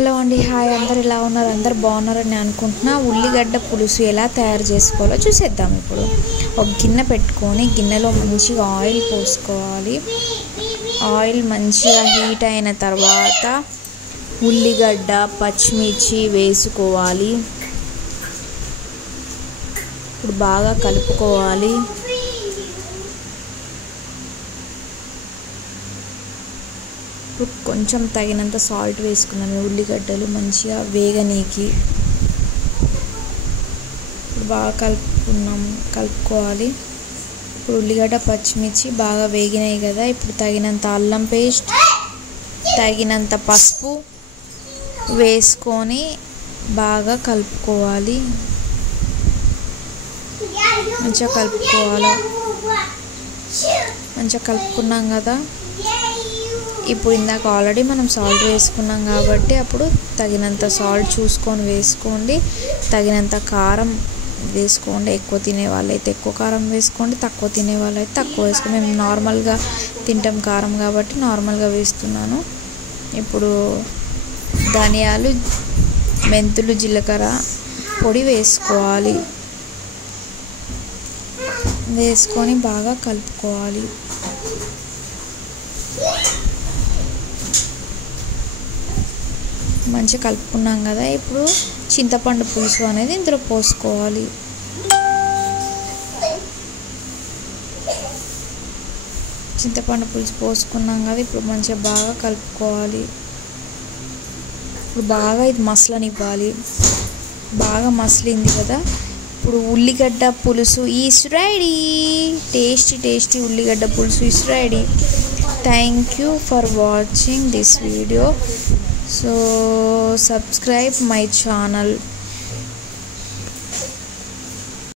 Hello అండి, hi. అందరు ఎలా ఉన్నారు? అందరు బాగున్నారని అనుకుంటున్నా. ఉల్లిగడ్డ పులుసు ఎలా తయారు చేసుకోవాలో చూసేద్దాం. ఇప్పుడు ఒక గిన్నె పెట్టుకొని గిన్నెలో మంచిగా ఆయిల్ పోసుకోవాలి. ఆయిల్ మంచిగా హీట్ అయిన తర్వాత ఉల్లిగడ్డ, పచ్చిమిర్చి వేసుకోవాలి. ఇప్పుడు బాగా కలుపుకోవాలి. కొంచెం తగినంత సాల్ట్ వేసుకున్నాను ఉల్లిగడ్డలు మంచిగా వేగనీకి. బాగా కలుపుకోవాలి. ఇప్పుడు ఉల్లిగడ్డ, పచ్చిమిర్చి బాగా వేగినాయి కదా. ఇప్పుడు తగినంత అల్లం పేస్ట్, తగినంత పసుపు వేసుకొని బాగా కలుపుకోవాలి. మంచిగా కలుపుకున్నాం కదా. ఇప్పుడు ఇందాక ఆల్రెడీ మనం సాల్ట్ వేసుకున్నాం కాబట్టి అప్పుడు తగినంత సాల్ట్ చూసుకొని వేసుకోండి. తగినంత కారం వేసుకోండి. ఎక్కువ తినే వాళ్ళైతే ఎక్కువ కారం వేసుకోండి, తక్కువ తినే వాళ్ళైతే తక్కువ వేసుకోండి. మేము నార్మల్గా తింటాం కారం కాబట్టి నార్మల్గా వేస్తున్నాను. ఇప్పుడు ధనియాలు, మెంతులు, జీలకర్ర పొడి వేసుకోవాలి. వేసుకొని బాగా కలుపుకోవాలి. మంచిగా కలుపుకున్నాం కదా. ఇప్పుడు చింతపండు పులుసు అనేది ఇందులో పోసుకోవాలి. చింతపండు పులుసు పోసుకున్నాం కదా. ఇప్పుడు మంచిగా బాగా కలుపుకోవాలి. ఇప్పుడు బాగా ఇది మసలనివ్వాలి. బాగా మసలింది కదా. ఇప్పుడు ఉల్లిగడ్డ పులుసు ఈస్ రెడీ. టేస్టీ ఉల్లిగడ్డ పులుసు is ready. Thank you for watching this video. So subscribe my channel.